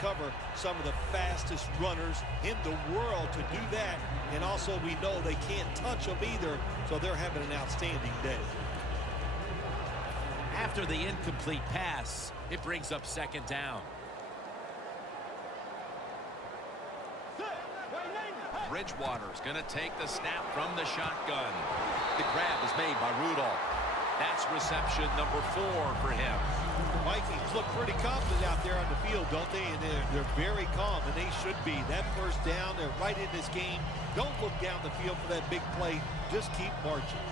cover some of the fastest runners in the world to do that. And also we know they can't touch them either, so they're having an outstanding day. After the incomplete pass, it brings up second down. Bridgewater's going to take the snap from the shotgun. The grab is made by Rudolph. That's reception number 4 for him. The Vikings look pretty confident out there on the field, don't they? And they're very calm, and they should be. That first down, they're right in this game. Don't look down the field for that big play. Just keep marching.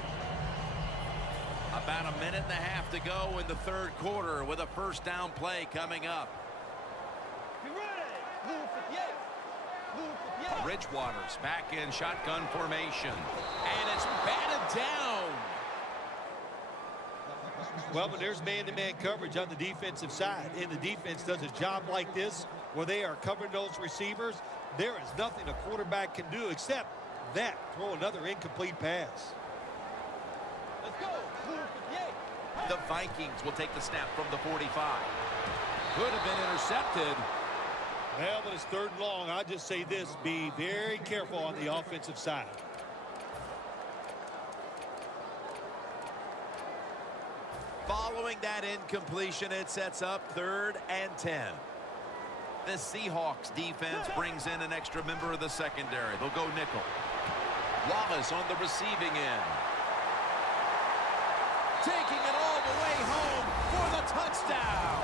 About a minute and a half to go in the third quarter with a first down play coming up. Bridgewater's back in shotgun formation, and it's batted down. Well, but there's man-to-man coverage on the defensive side, and the defense does a job like this where they are covering those receivers. There is nothing a quarterback can do except that, throw another incomplete pass. Let's go. The Vikings will take the snap from the 45. Could have been intercepted. Well, but it's third and long. I'll just say this, be very careful on the offensive side. Following that incompletion, it sets up 3rd and 10. The Seahawks defense brings in an extra member of the secondary. They'll go nickel. Wallace on the receiving end. Taking it all the way home for the touchdown.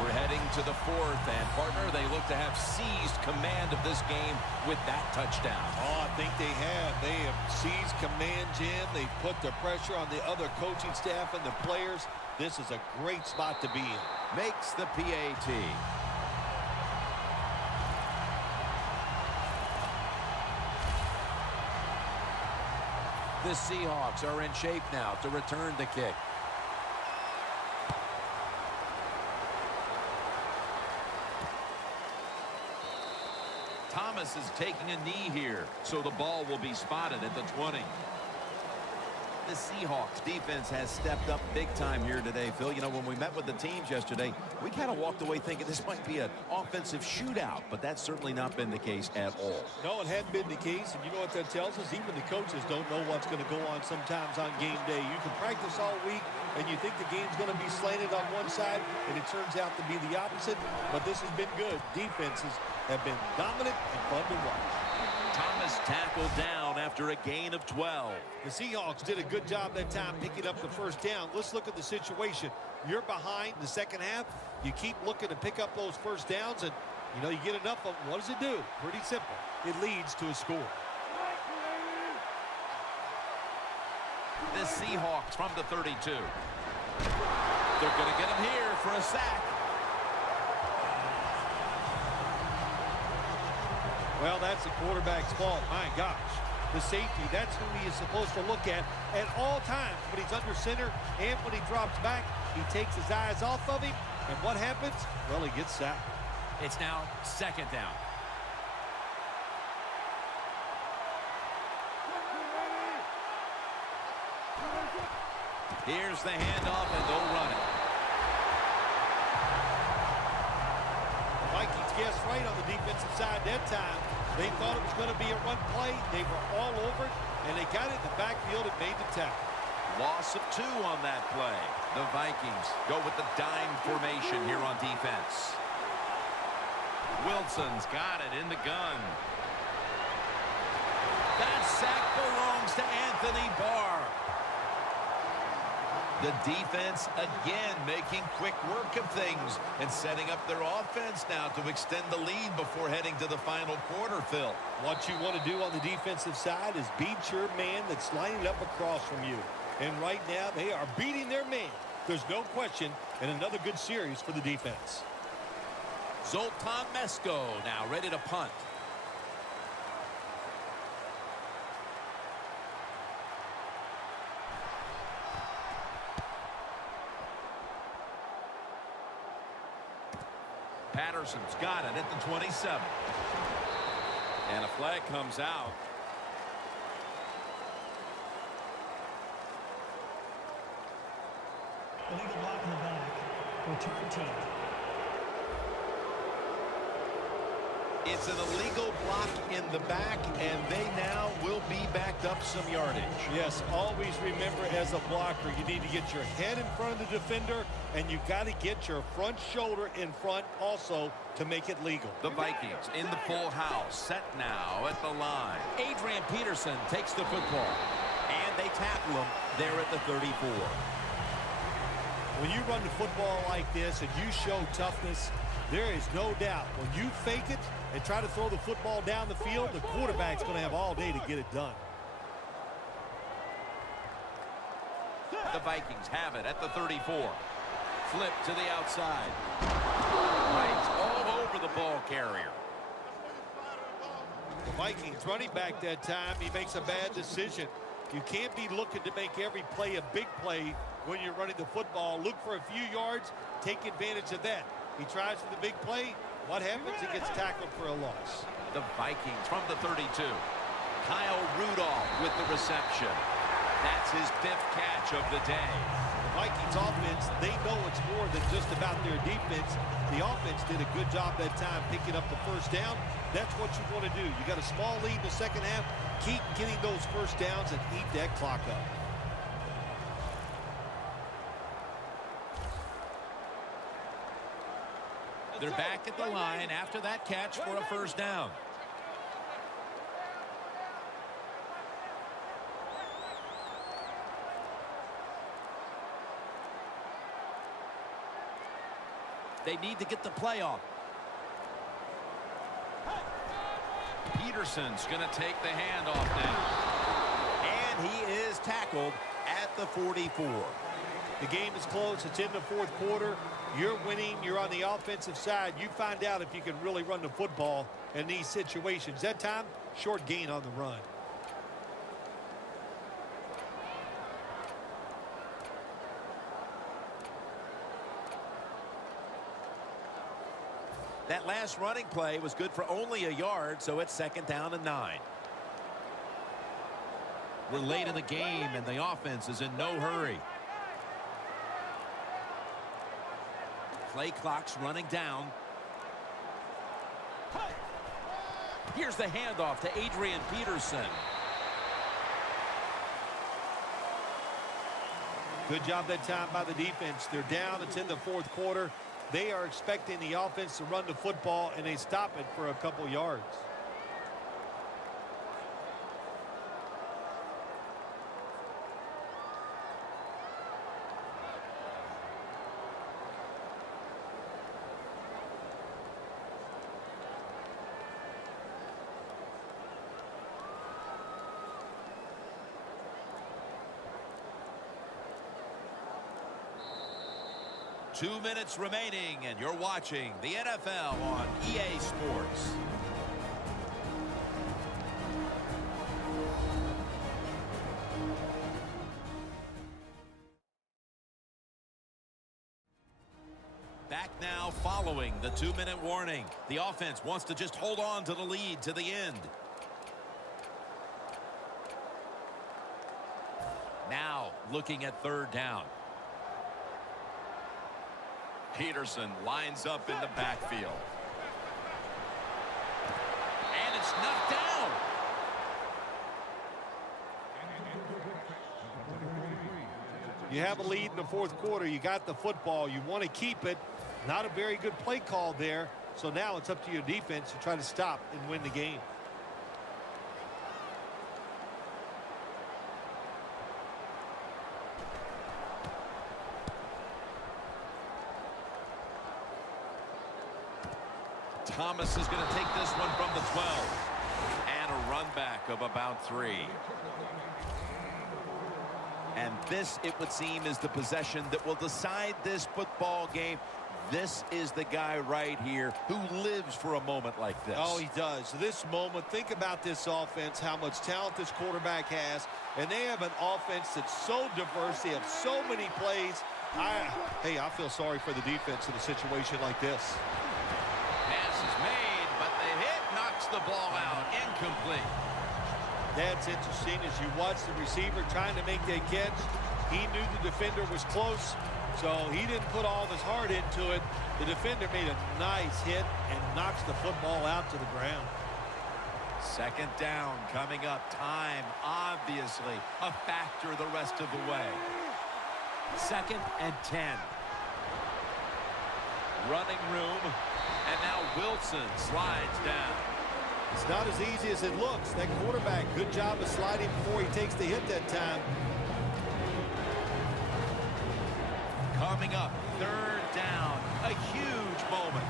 We're heading to the 4th, and partner, they look to have seized command of this game with that touchdown. Oh, I think they have. They have seized command, Jim. They've put the pressure on the other coaching staff and the players. This is a great spot to be in. Makes the PAT. The Seahawks are in shape now to return the kick. Thomas is taking a knee here, so the ball will be spotted at the 20. The Seahawks defense has stepped up big time here today, Phil. You know, when we met with the teams yesterday, we kind of walked away thinking this might be an offensive shootout, but that's certainly not been the case at all. No, it hadn't been the case, and you know what that tells us? Even the coaches don't know what's going to go on sometimes on game day. You can practice all week, and you think the game's going to be slanted on one side, and it turns out to be the opposite, but this has been good. Defenses have been dominant and fun to watch. Thomas tackled down after a gain of 12. The Seahawks did a good job that time picking up the first down. Let's look at the situation. You're behind the second half. You keep looking to pick up those first downs, and, you know, you get enough of them. What does it do? Pretty simple. It leads to a score. The Seahawks from the 32. They're going to get him here for a sack. Well, that's the quarterback's fault. My gosh. The safety, that's who he is supposed to look at all times. When he's under center and when he drops back, he takes his eyes off of him. And what happens? Well, he gets sacked. It's now second down. Here's the handoff, and they'll run it. The Vikings guessed right on the defensive side that time. They thought it was going to be a run play. They were all over it, and they got it in the backfield and made the tackle. Loss of 2 on that play. The Vikings go with the dime formation here on defense. Wilson's got it in the gun. That sack belongs to Anthony Barr. The defense again making quick work of things and setting up their offense now to extend the lead before heading to the final quarter, Phil. What you want to do on the defensive side is beat your man that's lining up across from you. And right now they are beating their man. There's no question, and another good series for the defense. Zoltan Mesko now ready to punt. Patterson's got it at the 27. And a flag comes out. Illegal block in the back. Return team. It's an illegal block in the back, and they now will be backed up some yardage. Yes, always remember as a blocker, you need to get your head in front of the defender, and you've got to get your front shoulder in front also to make it legal. The Vikings in the full house, set now at the line. Adrian Peterson takes the football, and they tackle him there at the 34. When you run the football like this and you show toughness, there is no doubt when you fake it and try to throw the football down the field, the quarterback's going to have all day to get it done. The Vikings have it at the 34. Flip to the outside. Right all over the ball carrier. The Vikings running back that time, he makes a bad decision. You can't be looking to make every play a big play when you're running the football. Look for a few yards, take advantage of that. He tries for the big play. What happens? He gets tackled for a loss. The Vikings from the 32. Kyle Rudolph with the reception. That's his 5th catch of the day. The Vikings offense, they know it's more than just about their defense. The offense did a good job that time picking up the first down. That's what you want to do. You got a small lead in the second half. Keep getting those first downs and eat that clock up. They're back at the line after that catch for a first down. They need to get the play off. Peterson's going to take the handoff now. And he is tackled at the 44. The game is close. It's in the fourth quarter. You're winning. You're on the offensive side. You find out if you can really run the football in these situations. That time, short gain on the run. That last running play was good for only a yard, so it's 2nd down and 9. We're late in the game, and the offense is in no hurry. Play clock's running down. Here's the handoff to Adrian Peterson. Good job that time by the defense. They're down. It's in the fourth quarter. They are expecting the offense to run the football, and they stop it for a couple yards. Two minutes remaining, and you're watching the NFL on EA Sports. Back now following the 2-minute warning. The offense wants to just hold on to the lead to the end. Now looking at 3rd down. Peterson lines up in the backfield. And it's knocked down. You have a lead in the fourth quarter. You got the football. You want to keep it. Not a very good play call there. So now it's up to your defense to try to stop and win the game. Thomas is going to take this one from the 12. And a run back of about 3. And this, it would seem, is the possession that will decide this football game. This is the guy right here who lives for a moment like this. Oh, he does. This moment, think about this offense, how much talent this quarterback has. And they have an offense that's so diverse. They have so many plays. Hey, I feel sorry for the defense in a situation like this. The ball out, incomplete. That's interesting as you watch the receiver trying to make that catch. He knew the defender was close, so he didn't put all of his heart into it. The defender made a nice hit and knocks the football out to the ground. Second down coming up. Time, obviously, a factor the rest of the way. 2nd and 10. Running room. And now Wilson slides down. It's not as easy as it looks. That quarterback, good job of sliding before he takes the hit that time. Coming up, 3rd down. A huge moment.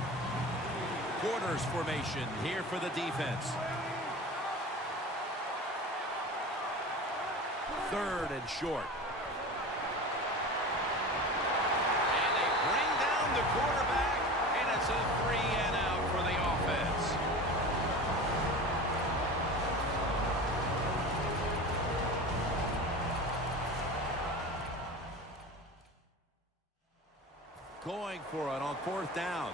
Quarters formation here for the defense. 3rd and short. And they bring down the quarterback, and it's a 3-and-out for the offense. Going for it on 4th down.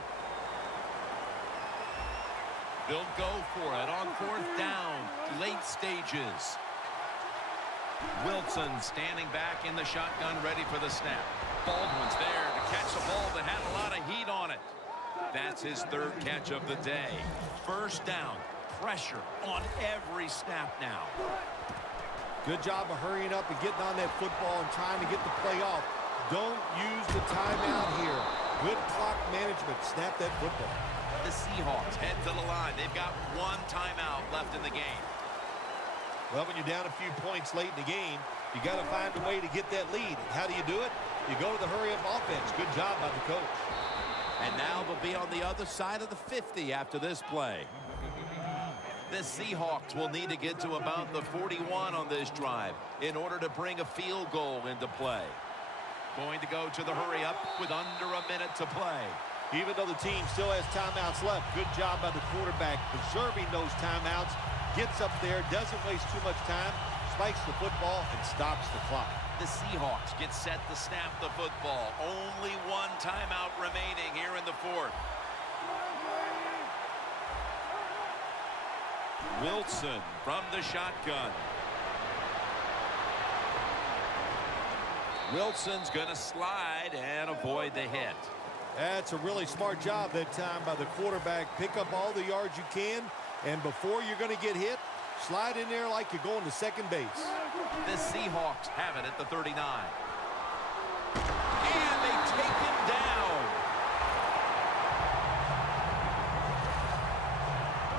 They'll go for it on 4th down. Late stages. Wilson standing back in the shotgun, ready for the snap. Baldwin's there to catch a ball that had a lot of heat on it. That's his 3rd catch of the day. 1st down. Pressure on every snap now. Good job of hurrying up and getting on that football and trying to get the play off. Don't use the timeout here. Good clock management. Snap that football. The Seahawks head to the line. They've got 1 timeout left in the game. Well, when you're down a few points late in the game, you got to find a way to get that lead. And how do you do it? You go to the hurry-up offense. Good job by the coach. And now they'll be on the other side of the 50 after this play. The Seahawks will need to get to about the 41 on this drive in order to bring a field goal into play. Going to go to the hurry-up with under a minute to play. Even though the team still has timeouts left, good job by the quarterback preserving those timeouts. Gets up there, doesn't waste too much time, spikes the football, and stops the clock. The Seahawks get set to snap the football. Only 1 timeout remaining here in the 4th. Wilson from the shotgun. Wilson's going to slide and avoid the hit. That's a really smart job that time by the quarterback. Pick up all the yards you can, and before you're going to get hit, slide in there like you're going to second base. The Seahawks have it at the 39. And they take him down.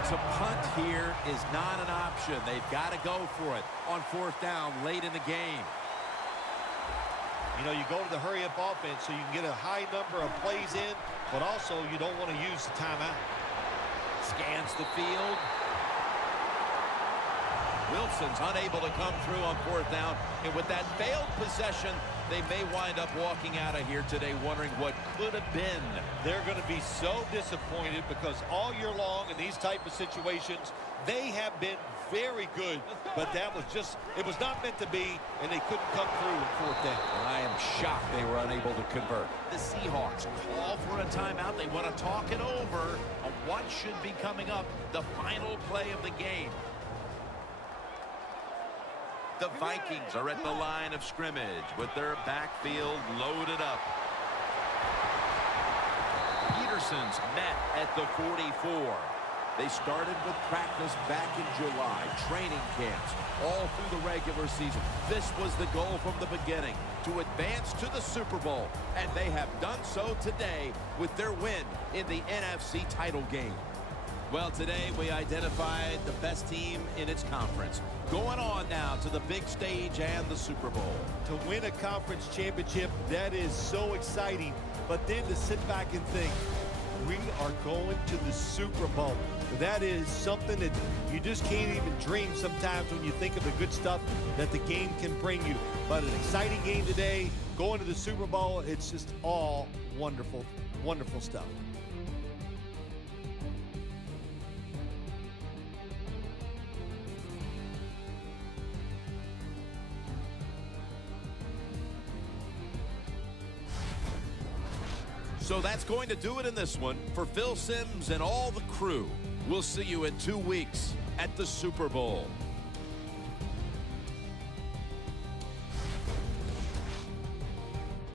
To punt here is not an option. They've got to go for it on 4th down late in the game. You know, you go to the hurry-up offense so you can get a high number of plays in, but also you don't want to use the timeout. Scans the field. Wilson's unable to come through on 4th down. And with that failed possession, they may wind up walking out of here today wondering what could have been. They're going to be so disappointed because all year long in these type of situations, they have been very good, but that was just, it was not meant to be, and they couldn't come through in 4th down. I am shocked they were unable to convert. The Seahawks call for a timeout. They want to talk it over on what should be coming up, the final play of the game. The Vikings are at the line of scrimmage with their backfield loaded up. Peterson's met at the 44. They started with practice back in July, training camps, all through the regular season. This was the goal from the beginning, to advance to the Super Bowl, and they have done so today with their win in the NFC title game. Well, today we identified the best team in its conference, going on now to the big stage and the Super Bowl. To win a conference championship, that is so exciting, but then to sit back and think, we are going to the Super Bowl. That is something that you just can't even dream sometimes when you think of the good stuff that the game can bring you. But an exciting game today, going to the Super Bowl, it's just all wonderful, wonderful stuff. So that's going to do it in this one. For Phil Simms and all the crew, we'll see you in 2 weeks at the Super Bowl.